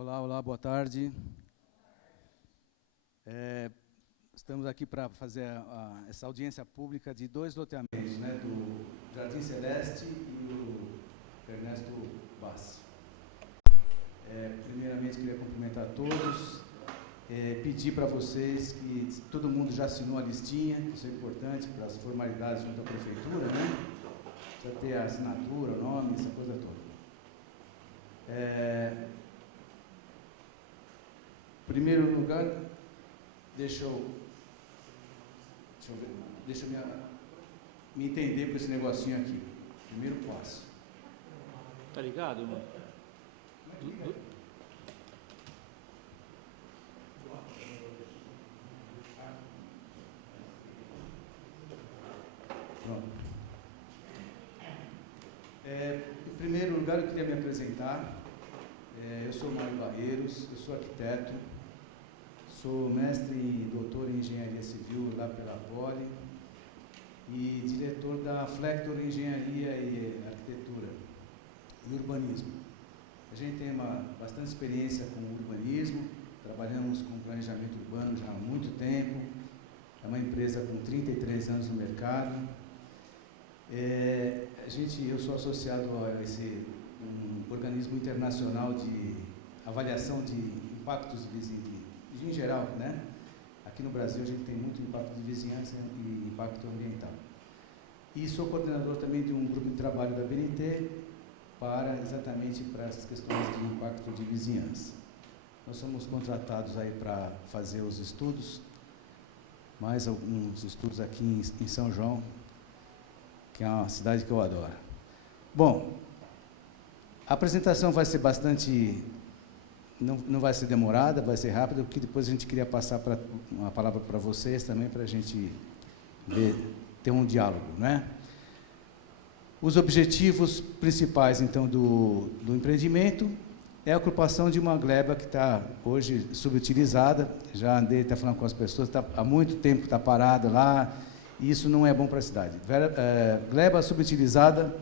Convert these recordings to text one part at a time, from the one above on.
Olá, olá, boa tarde. Estamos aqui para fazer essa audiência pública de dois loteamentos, né, do Jardim Celeste e o Ernesto Bassi. Primeiramente, queria cumprimentar a todos, pedir para vocês que todo mundo já assinou a listinha, que isso é importante para as formalidades junto à prefeitura, né? Precisa ter a assinatura, o nome, essa coisa toda. Em primeiro lugar, deixa eu me entender com esse negocinho aqui. Primeiro passo. Tá ligado, mano? Pronto. Em primeiro lugar, eu queria me apresentar. Eu sou Mário Barreiros, eu sou arquiteto, sou mestre e doutor em Engenharia Civil lá pela Poli e diretor da Flector Engenharia e Arquitetura e Urbanismo. A gente tem bastante experiência com urbanismo, trabalhamos com planejamento urbano já há muito tempo, é uma empresa com 33 anos no mercado. Eu sou associado a um organismo internacional de avaliação de impactos em geral, né? Aqui no Brasil a gente tem muito impacto de vizinhança e impacto ambiental. E sou coordenador também de um grupo de trabalho da BNT exatamente para essas questões de impacto de vizinhança. Nós somos contratados aí para fazer os estudos, mais alguns estudos aqui em São João, que é uma cidade que eu adoro. Bom, a apresentação vai ser bastante... Não vai ser demorada, vai ser rápida, porque depois a gente queria passar uma palavra para vocês também, para a gente ter um diálogo, né? Os objetivos principais, então, do empreendimento é a ocupação de uma gleba que está hoje subutilizada. Já andei até falando com as pessoas, há muito tempo está parada lá, e isso não é bom para a cidade. Gleba subutilizada,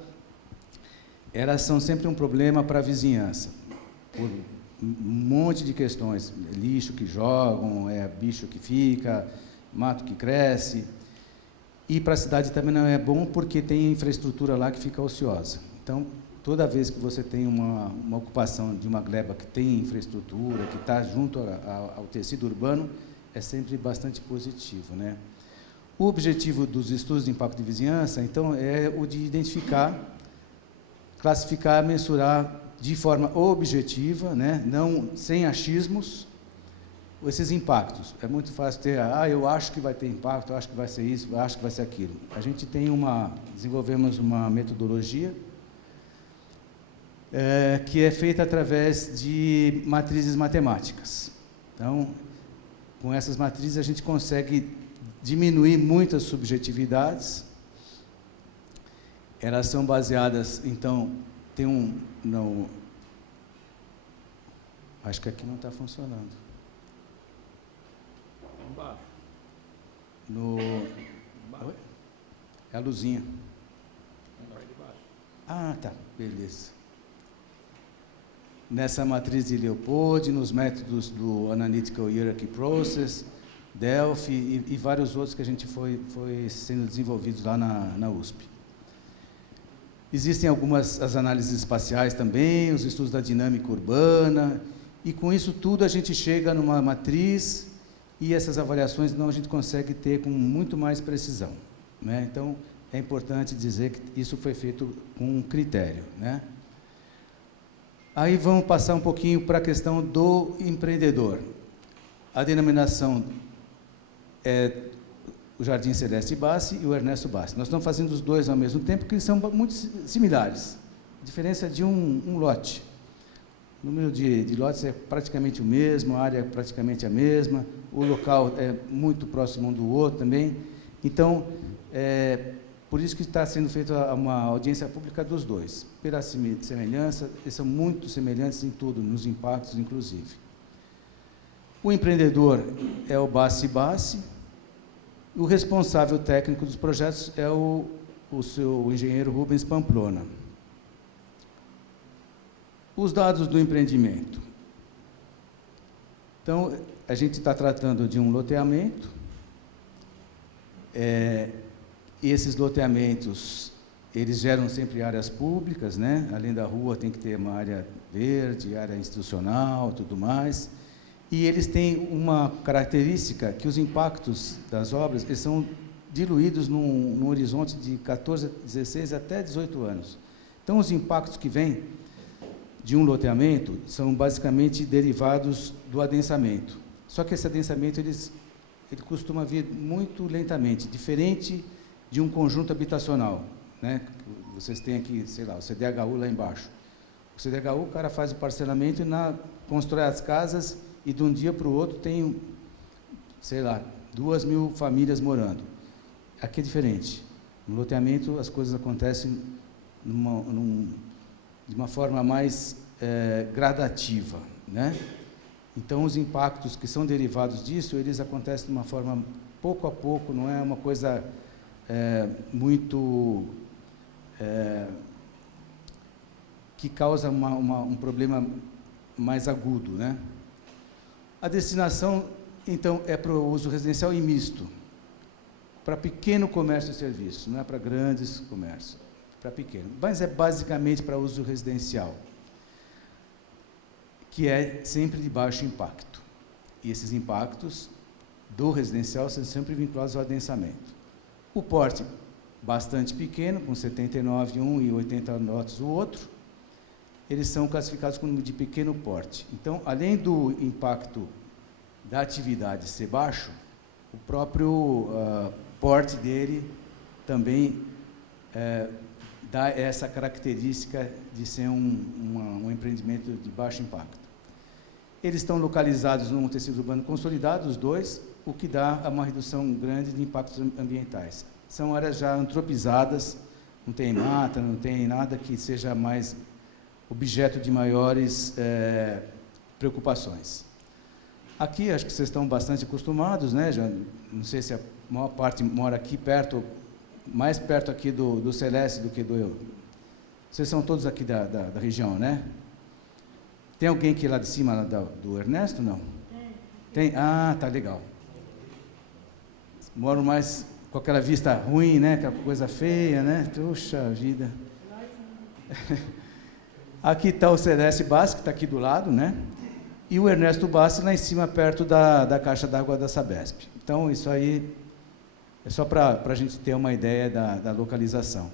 elas são sempre um problema para a vizinhança, por um monte de questões, lixo que jogam, bicho que fica, mato que cresce, e para a cidade também não é bom porque tem infraestrutura lá que fica ociosa. Então, toda vez que você tem uma ocupação de uma gleba que tem infraestrutura, que está junto ao tecido urbano, é sempre bastante positivo, né? O objetivo dos estudos de impacto de vizinhança, então, é o de identificar, classificar, mensurar de forma objetiva, né, não sem achismos, esses impactos. É muito fácil ter, eu acho que vai ter impacto, eu acho que vai ser isso, eu acho que vai ser aquilo. A gente desenvolvemos uma metodologia que é feita através de matrizes matemáticas. Então, com essas matrizes a gente consegue diminuir muitas subjetividades. Elas são baseadas, então, acho que aqui não está funcionando. Embaixo. Oi? É a luzinha. Tá, beleza. Nessa matriz de Leopold, nos métodos do Analytical Hierarchy Process, Delphi e vários outros que a gente foi sendo desenvolvidos lá na USP. Existem as análises espaciais também, os estudos da dinâmica urbana, e com isso tudo a gente chega numa matriz e essas avaliações a gente consegue ter com muito mais precisão, né? Então, é importante dizer que isso foi feito com um critério, né? Aí vamos passar um pouquinho para a questão do empreendedor. A denominação é o Jardim Celeste Bassi e o Ernesto Bassi. Nós estamos fazendo os dois ao mesmo tempo, porque eles são muito similares. A diferença é de um lote. O número de lotes é praticamente o mesmo, a área é praticamente a mesma, o local é muito próximo um do outro também. Então, por isso que está sendo feita uma audiência pública dos dois. Pela semelhança, eles são muito semelhantes em tudo, nos impactos, inclusive. O empreendedor é o Bassi Bassi. O responsável técnico dos projetos é o seu engenheiro Rubens Pamplona. Os dados do empreendimento. Então, a gente está tratando de um loteamento. Esses loteamentos, eles geram sempre áreas públicas, né? Além da rua, tem que ter uma área verde, área institucional, tudo mais. E eles têm uma característica que os impactos das obras, eles são diluídos num horizonte de 14, 16 até 18 anos. Então, os impactos que vêm de um loteamento são basicamente derivados do adensamento. Só que esse adensamento, ele costuma vir muito lentamente, diferente de um conjunto habitacional, né? Vocês têm aqui, sei lá, o CDHU lá embaixo. O CDHU, o cara faz o parcelamento e constrói as casas e de um dia para o outro tem, sei lá, 2.000 famílias morando. Aqui é diferente. No loteamento, as coisas acontecem de uma forma mais gradativa, né? Então, os impactos que são derivados disso, eles acontecem de uma forma pouco a pouco, não é uma coisa muito... que causa um problema mais agudo, né? A destinação, então, é para o uso residencial e misto, para pequeno comércio e serviço, não é para grandes comércios, para pequeno, mas é basicamente para uso residencial, que é sempre de baixo impacto. E esses impactos do residencial são sempre vinculados ao adensamento. O porte bastante pequeno, com 79 um e 80 lotes o outro, eles são classificados como de pequeno porte. Então, além do impacto da atividade ser baixo, o próprio porte dele também dá essa característica de ser um empreendimento de baixo impacto. Eles estão localizados num tecido urbano consolidado, os dois, o que dá uma redução grande de impactos ambientais. São áreas já antropizadas, não tem mata, não tem nada que seja mais objeto de maiores preocupações. Aqui, acho que vocês estão bastante acostumados, né? Já, não sei se a maior parte mora aqui perto, mais perto aqui do Celeste do que do eu. Vocês são todos aqui da região, né? Tem alguém aqui lá de cima, lá do Ernesto, não? Tem? Ah, tá legal. Moram mais com aquela vista ruim, né? Aquela coisa feia, né? Puxa vida. Aqui está o Celeste Bassi, que está aqui do lado, né? E o Ernesto Bassi lá em cima, perto da caixa d'água da Sabesp. Então, isso aí é só para a gente ter uma ideia da localização.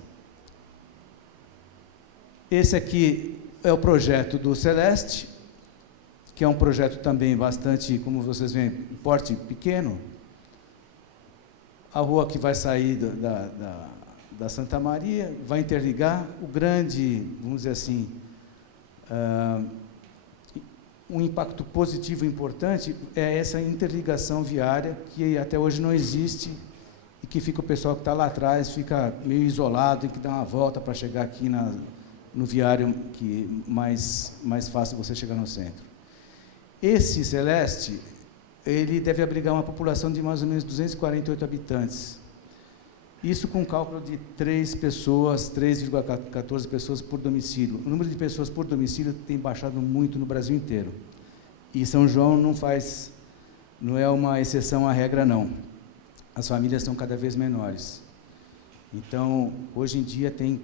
Esse aqui é o projeto do Celeste, que é um projeto também bastante, como vocês veem, porte pequeno. A rua que vai sair da Santa Maria, vai interligar o grande, vamos dizer assim, um impacto positivo importante é essa interligação viária, que até hoje não existe, e que fica o pessoal que está lá atrás, fica meio isolado, tem que dar uma volta para chegar aqui no viário, que mais fácil você chegar no centro. Esse Celeste, ele deve abrigar uma população de mais ou menos 248 habitantes. Isso com um cálculo de 3,14 pessoas por domicílio. O número de pessoas por domicílio tem baixado muito no Brasil inteiro. E São João não é uma exceção à regra, não. As famílias são cada vez menores. Então, hoje em dia, tem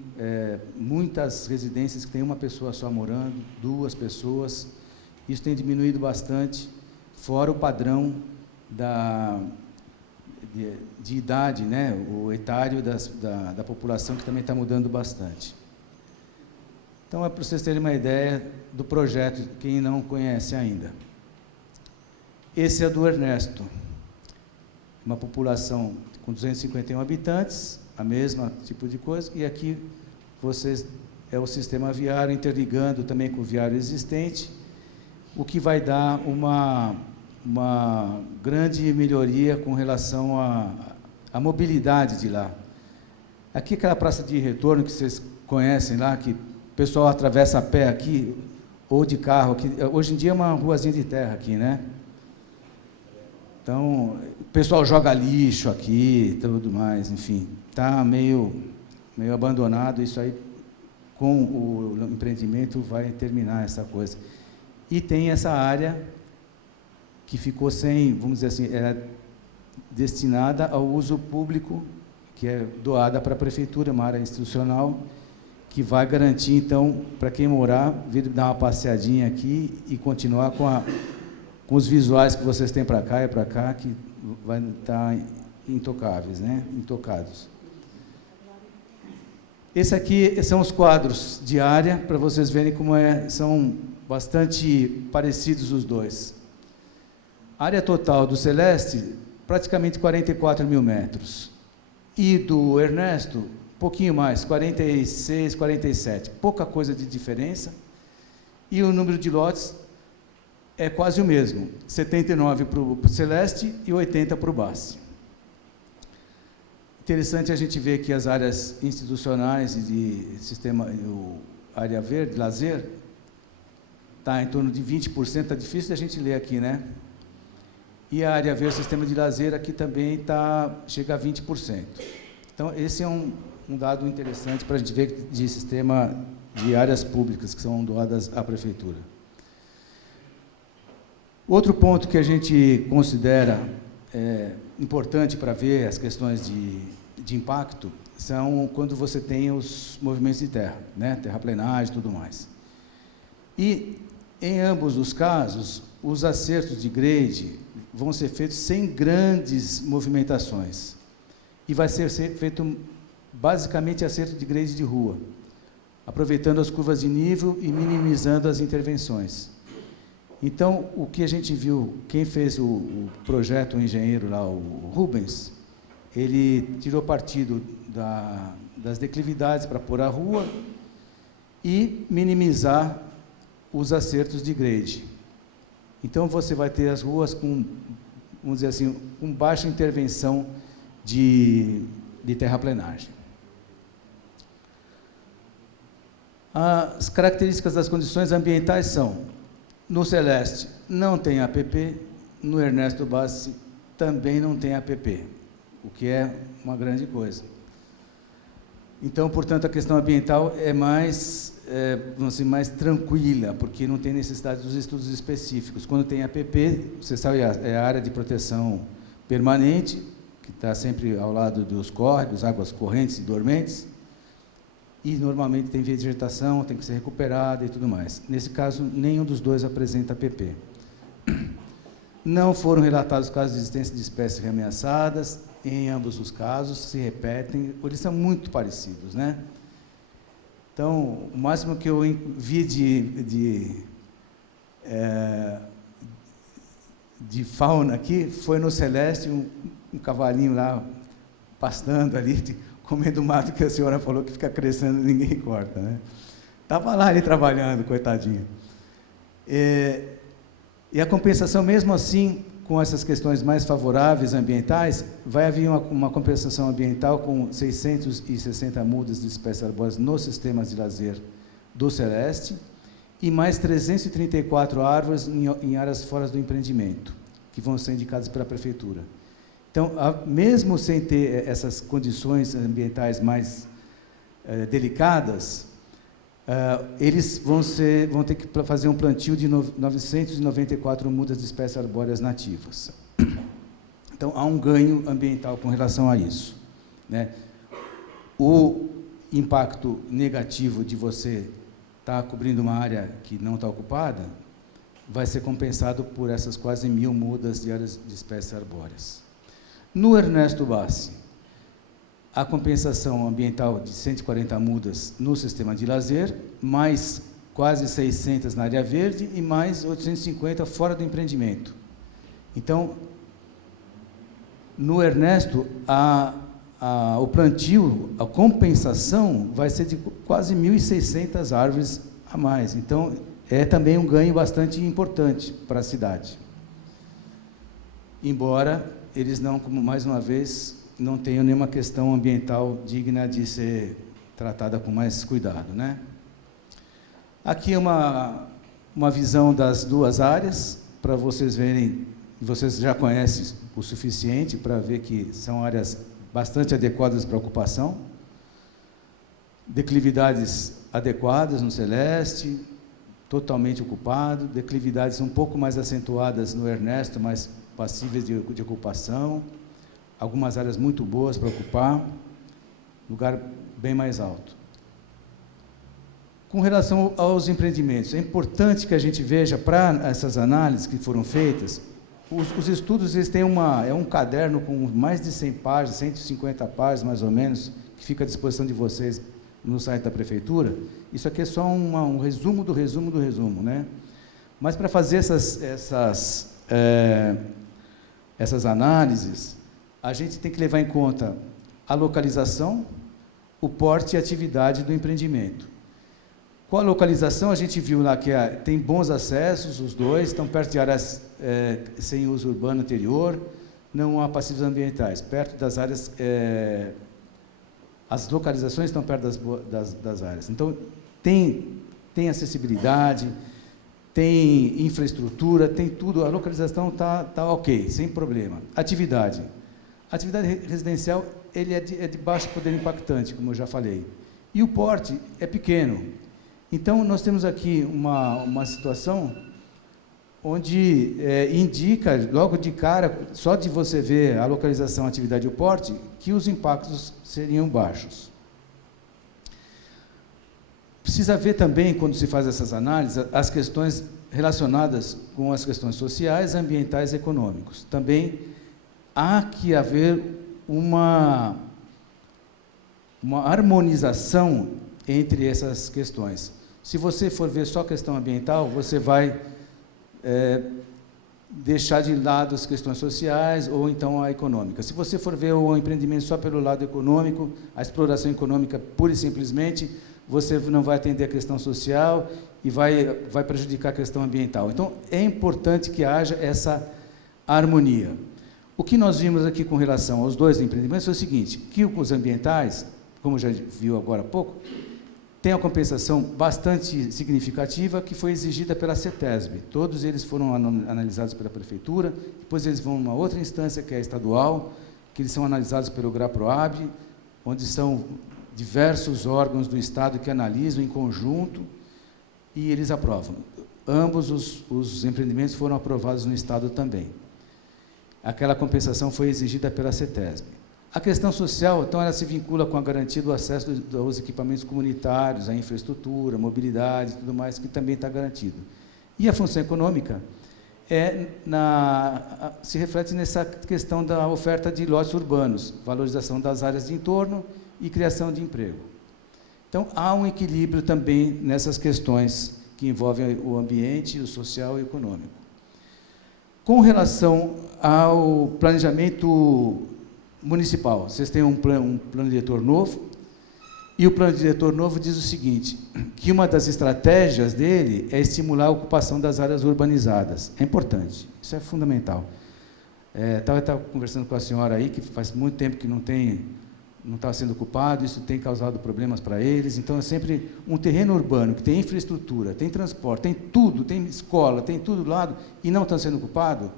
muitas residências que tem uma pessoa só morando, 2 pessoas. Isso tem diminuído bastante, fora o padrão de idade, né, o etário da população, que também está mudando bastante. Então, é para vocês terem uma ideia do projeto, quem não conhece ainda. Esse é do Ernesto, uma população com 251 habitantes, a mesma tipo de coisa, e aqui vocês é o sistema viário interligando também com o viário existente, o que vai dar uma grande melhoria com relação à mobilidade de lá. Aqui, aquela praça de retorno que vocês conhecem lá, que o pessoal atravessa a pé aqui, ou de carro, aqui, hoje em dia é uma ruazinha de terra aqui, né? Então, o pessoal joga lixo aqui, tudo mais, enfim, está meio abandonado. Isso aí, com o empreendimento, vai terminar essa coisa. E tem essa área que ficou sem, vamos dizer assim, era destinada ao uso público, que é doada para a prefeitura, uma área institucional, que vai garantir, então, para quem morar, vir dar uma passeadinha aqui e continuar com os visuais que vocês têm para cá e para cá, que vai estar intocáveis, né? Intocados. Esse aqui são os quadros de área, para vocês verem como são bastante parecidos os dois. A área total do Celeste, praticamente 44 mil metros. E do Ernesto, um pouquinho mais, 46, 47. Pouca coisa de diferença. E o número de lotes é quase o mesmo. 79 para o Celeste e 80 para o Bassi. Interessante a gente ver que as áreas institucionais e de sistema, área verde, lazer, está em torno de 20%, está difícil da gente ler aqui, né? E a área verde, sistema de lazer, aqui também chega a 20%. Então, esse é um dado interessante para a gente ver de sistema de áreas públicas que são doadas à prefeitura. Outro ponto que a gente considera importante para ver as questões de impacto são quando você tem os movimentos de terra, né? Terraplenagem e tudo mais. E, em ambos os casos, os acertos de grade vão ser feitos sem grandes movimentações. E vai ser feito, basicamente, acerto de grade de rua, aproveitando as curvas de nível e minimizando as intervenções. Então, o que a gente viu, quem fez o projeto, o engenheiro lá, o Rubens, ele tirou partido das declividades para pôr a rua e minimizar os acertos de grade. Então, você vai ter as ruas com, vamos dizer assim, com baixa intervenção de terraplenagem. As características das condições ambientais são: no Celeste não tem APP, no Ernesto Bassi também não tem APP, o que é uma grande coisa. Então, portanto, a questão ambiental é mais, vamos dizer, mais tranquila, porque não tem necessidade dos estudos específicos. Quando tem APP, você sabe, é a área de proteção permanente, que está sempre ao lado dos córregos, águas correntes e dormentes, e normalmente tem vegetação, tem que ser recuperada e tudo mais. Nesse caso, nenhum dos dois apresenta APP. Não foram relatados casos de existência de espécies reameaçadas, em ambos os casos, se repetem, eles são muito parecidos, né? Então, o máximo que eu vi de fauna aqui foi no Celeste, um cavalinho lá pastando ali, comendo mato que a senhora falou que fica crescendo e ninguém corta, né? Estava lá ele trabalhando, coitadinho. E a compensação, mesmo assim, com essas questões mais favoráveis ambientais, vai haver uma compensação ambiental com 660 mudas de espécies arbóreas nos sistemas de lazer do Celeste e mais 334 árvores em áreas fora do empreendimento, que vão ser indicadas pela prefeitura. Então, mesmo sem ter essas condições ambientais mais delicadas, eles vão ter que fazer um plantio de 994 mudas de espécies arbóreas nativas. Então, há um ganho ambiental com relação a isso, né? O impacto negativo de você estar cobrindo uma área que não está ocupada vai ser compensado por essas quase 1.000 mudas de áreas de espécies arbóreas. No Ernesto Bassi, a compensação ambiental de 140 mudas no sistema de lazer, mais quase 600 na área verde e mais 850 fora do empreendimento. Então, no Ernesto, o plantio, a compensação vai ser de quase 1.600 árvores a mais. Então, é também um ganho bastante importante para a cidade. Embora eles não, como mais uma vez, não tenham nenhuma questão ambiental digna de ser tratada com mais cuidado, né? Aqui é uma visão das duas áreas, para vocês verem, vocês já conhecem o suficiente para ver que são áreas bastante adequadas para ocupação, declividades adequadas no Celeste, totalmente ocupado, declividades um pouco mais acentuadas no Ernesto, mais passíveis de ocupação, algumas áreas muito boas para ocupar, lugar bem mais alto. Com relação aos empreendimentos, é importante que a gente veja, para essas análises que foram feitas, os estudos eles têm um caderno com mais de 100 páginas, 150 páginas mais ou menos, que fica à disposição de vocês no site da Prefeitura. Isso aqui é só um resumo do resumo do resumo, né? Mas para fazer essas análises, a gente tem que levar em conta a localização, o porte e a atividade do empreendimento. Com a localização, a gente viu lá que tem bons acessos, os dois, estão perto de áreas sem uso urbano anterior, não há passivos ambientais, perto das áreas, as localizações estão perto das áreas. Então, tem acessibilidade, tem infraestrutura, tem tudo, a localização está ok, sem problema. Atividade residencial, ele é de baixo poder impactante, como eu já falei, e o porte é pequeno. Então, nós temos aqui uma situação onde indica, logo de cara, só de você ver a localização, a atividade e o porte, que os impactos seriam baixos. Precisa ver também, quando se faz essas análises, as questões relacionadas com as questões sociais, ambientais e econômicas. Também há que haver uma harmonização entre essas questões. Se você for ver só a questão ambiental, você vai deixar de lado as questões sociais ou então a econômica. Se você for ver o empreendimento só pelo lado econômico, a exploração econômica pura e simplesmente, você não vai atender a questão social e vai prejudicar a questão ambiental. Então, é importante que haja essa harmonia. O que nós vimos aqui com relação aos dois empreendimentos foi o seguinte, que os ambientais, como já viu agora há pouco, tem uma compensação bastante significativa que foi exigida pela CETESB. Todos eles foram analisados pela Prefeitura, depois eles vão numa outra instância, que é a estadual, que eles são analisados pelo GRAPROAB, onde são diversos órgãos do Estado que analisam em conjunto e eles aprovam. Ambos os empreendimentos foram aprovados no Estado também. Aquela compensação foi exigida pela CETESB. A questão social, então, ela se vincula com a garantia do acesso aos equipamentos comunitários, à infraestrutura, mobilidade e tudo mais, que também está garantido. E a função econômica se reflete nessa questão da oferta de lotes urbanos, valorização das áreas de entorno e criação de emprego. Então, há um equilíbrio também nessas questões que envolvem o ambiente, o social e o econômico. Com relação ao planejamento municipal, vocês têm um plano diretor novo, e o plano diretor novo diz o seguinte, que uma das estratégias dele é estimular a ocupação das áreas urbanizadas. É importante, isso é fundamental. Estava conversando com a senhora aí, que faz muito tempo que não está sendo ocupado, isso tem causado problemas para eles, então é sempre um terreno urbano que tem infraestrutura, tem transporte, tem tudo, tem escola, tem tudo do lado, e não está sendo ocupado,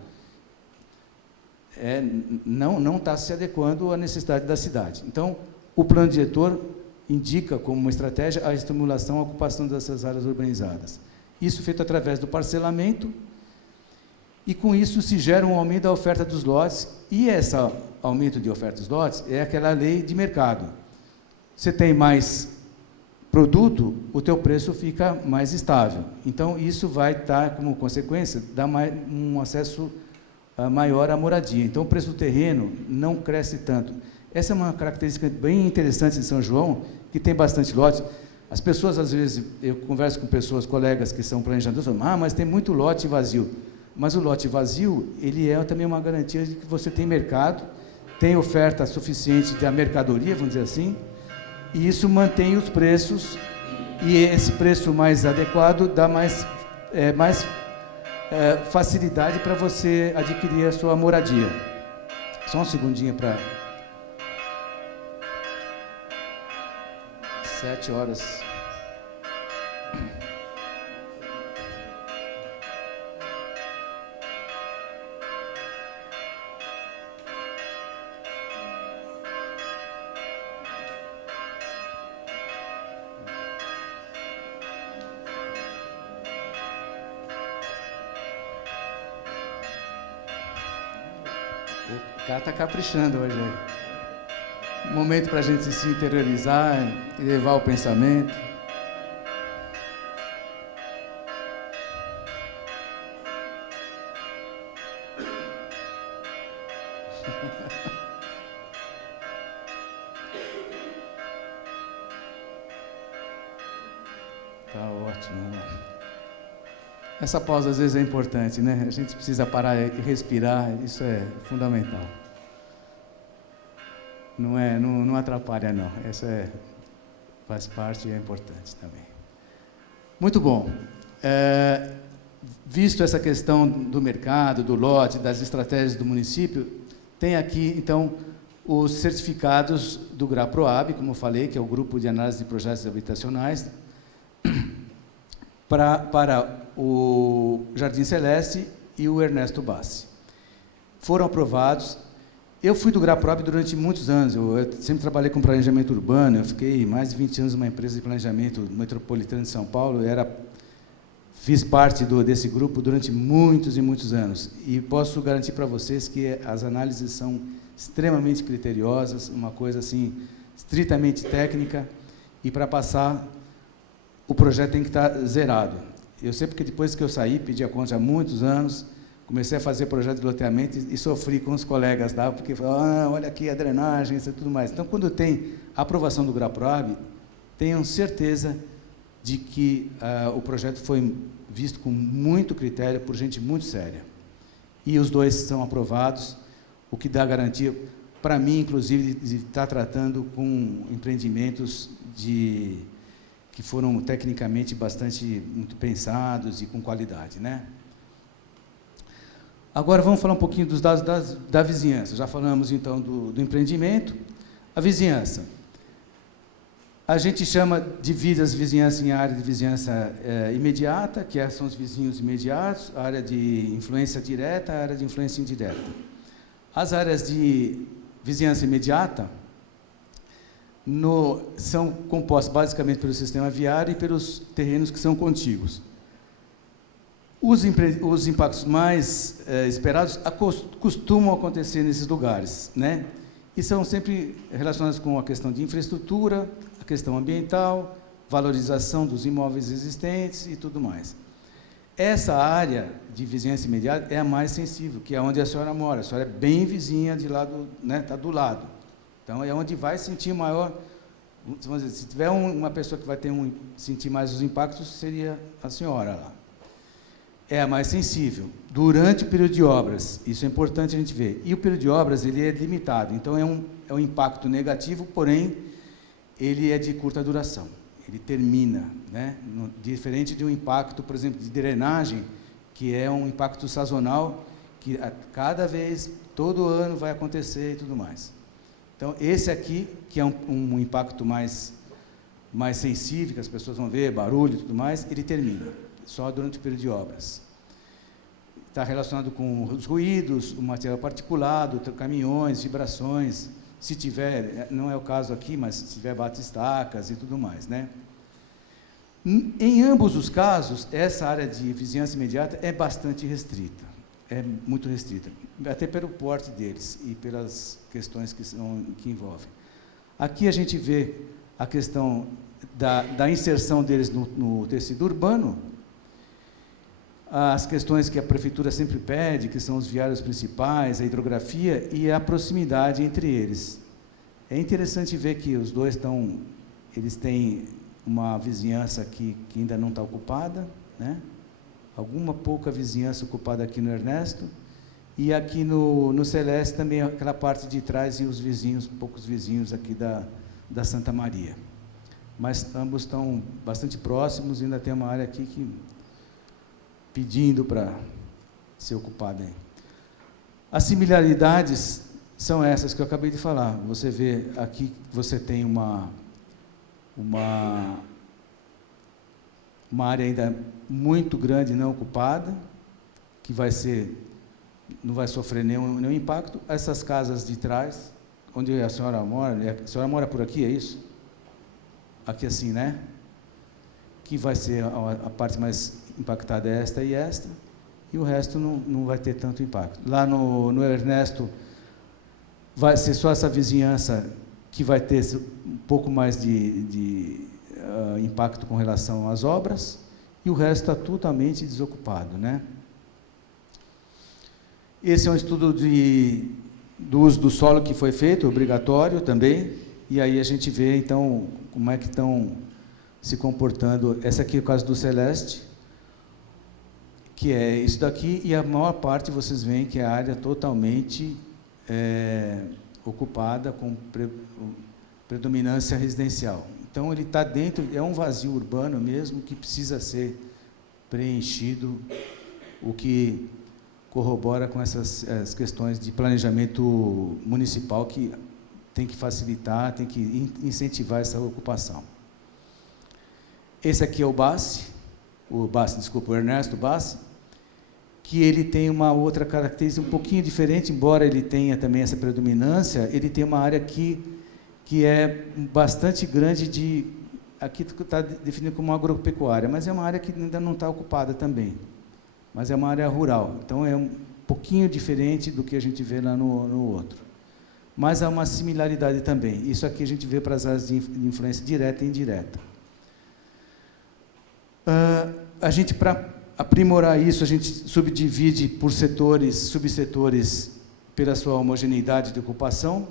não está se adequando à necessidade da cidade. Então, o plano diretor indica como uma estratégia a estimulação à ocupação dessas áreas urbanizadas. Isso feito através do parcelamento, e com isso se gera um aumento da oferta dos lotes, e esse aumento de oferta dos lotes é aquela lei de mercado. Você tem mais produto, o teu preço fica mais estável. Então, isso vai dar, como consequência, dar um acesso maior à moradia. Então, o preço do terreno não cresce tanto. Essa é uma característica bem interessante de São João, que tem bastante lote. As pessoas, às vezes, eu converso com pessoas, colegas que são planejadores, falam, mas tem muito lote vazio. Mas o lote vazio, ele é também uma garantia de que você tem mercado, tem oferta suficiente da mercadoria, vamos dizer assim, e isso mantém os preços, e esse preço mais adequado dá mais facilidade para você adquirir a sua moradia. Só um segundinho para... 7 horas. O cara está caprichando hoje. Momento para a gente se interiorizar, elevar o pensamento. Tá ótimo. Essa pausa às vezes é importante, né? A gente precisa parar e respirar, isso é fundamental. Não atrapalha não, faz parte e é importante também. Muito bom. Visto essa questão do mercado, do lote, das estratégias do município, tem aqui, então, os certificados do GRAPROAB, como eu falei, que é o Grupo de Análise de Projetos Habitacionais, para o Jardim Celeste e o Ernesto Bassi. Foram aprovados. Eu fui do GRAPROAB durante muitos anos, eu sempre trabalhei com planejamento urbano, eu fiquei mais de 20 anos numa empresa de planejamento metropolitano de São Paulo, fiz parte desse grupo durante muitos e muitos anos, e posso garantir para vocês que as análises são extremamente criteriosas, uma coisa assim, estritamente técnica, e para passar, o projeto tem que estar zerado. Eu sei porque depois que eu saí, pedi a conta há muitos anos, comecei a fazer projeto de loteamento e sofri com os colegas, tá? Porque falaram, olha aqui a drenagem, isso e tudo mais. Então, quando tem a aprovação do GRAPROAB, tenham certeza de que o projeto foi visto com muito critério, por gente muito séria. E os dois são aprovados, o que dá garantia, para mim, inclusive, de estar tratando com empreendimentos que foram tecnicamente muito pensados e com qualidade, né? Agora vamos falar um pouquinho dos dados da vizinhança. Já falamos, então, do empreendimento. A vizinhança. A gente divide as vizinhanças em área de vizinhança imediata, que são os vizinhos imediatos, a área de influência direta, a área de influência indireta. As áreas de vizinhança imediata são compostas basicamente pelo sistema viário e pelos terrenos que são contíguos. Os impactos mais esperados costumam acontecer nesses lugares, né? E são sempre relacionados com a questão de infraestrutura, a questão ambiental, valorização dos imóveis existentes e tudo mais. Essa área de vizinhança imediata é a mais sensível, que é onde a senhora mora. A senhora é bem vizinha de lado, né? Está do lado. Então, é onde vai sentir maior... Vamos dizer, se tiver uma pessoa que vai sentir mais os impactos, seria a senhora lá. É a mais sensível, durante o período de obras, isso é importante a gente ver. E o período de obras, ele é limitado, então é um impacto negativo, porém, ele é de curta duração, ele termina, né? Diferente de um impacto, por exemplo, de drenagem, que é um impacto sazonal, que cada vez, todo ano vai acontecer e tudo mais. Então, esse aqui, que é um impacto mais sensível, que as pessoas vão ver, barulho e tudo mais, ele termina. Só durante o período de obras. Está relacionado com os ruídos, o material particulado, caminhões, vibrações, se tiver, não é o caso aqui, mas se tiver bate-estacas e tudo mais, né? Em ambos os casos, essa área de vizinhança imediata é bastante restrita, é muito restrita, até pelo porte deles e pelas questões que envolvem. Aqui a gente vê a questão da inserção deles no tecido urbano, as questões que a prefeitura sempre pede, que são os viários principais, a hidrografia e a proximidade entre eles. É interessante ver que os dois eles têm uma vizinhança que ainda não está ocupada, né? Alguma pouca vizinhança ocupada aqui no Ernesto, e aqui no Celeste também aquela parte de trás e os vizinhos, poucos vizinhos aqui da Santa Maria. Mas ambos estão bastante próximos e ainda tem uma área aqui pedindo para ser ocupada. As similaridades são essas que eu acabei de falar. Você vê aqui que você tem uma área ainda muito grande não ocupada, que não vai sofrer nenhum impacto. Essas casas de trás, onde a senhora mora por aqui, é isso? Aqui assim, né? Que vai ser a parte mais impactada é esta, e o resto não vai ter tanto impacto. Lá no Ernesto, vai ser só essa vizinhança que vai ter um pouco mais de impacto com relação às obras, e o resto está totalmente desocupado, né? Esse é um estudo do uso do solo que foi feito, obrigatório também, e aí a gente vê, então, como é que estão se comportando. Essa aqui é o caso do Celeste, que é isso daqui, e a maior parte vocês veem que é a área totalmente ocupada com predominância residencial. Então, ele está dentro, é um vazio urbano mesmo, que precisa ser preenchido, o que corrobora com essas as questões de planejamento municipal, que tem que facilitar, tem que incentivar essa ocupação. Esse aqui é o Ernesto Bassi, que ele tem uma outra característica um pouquinho diferente, embora ele tenha também essa predominância, ele tem uma área que é bastante grande aqui está definido como agropecuária, mas é uma área que ainda não está ocupada também, mas é uma área rural, então é um pouquinho diferente do que a gente vê lá no outro. Mas há uma similaridade também. Isso aqui a gente vê para as áreas de influência direta e indireta. A gente, para aprimorar isso, a gente subdivide por setores, subsetores, pela sua homogeneidade de ocupação.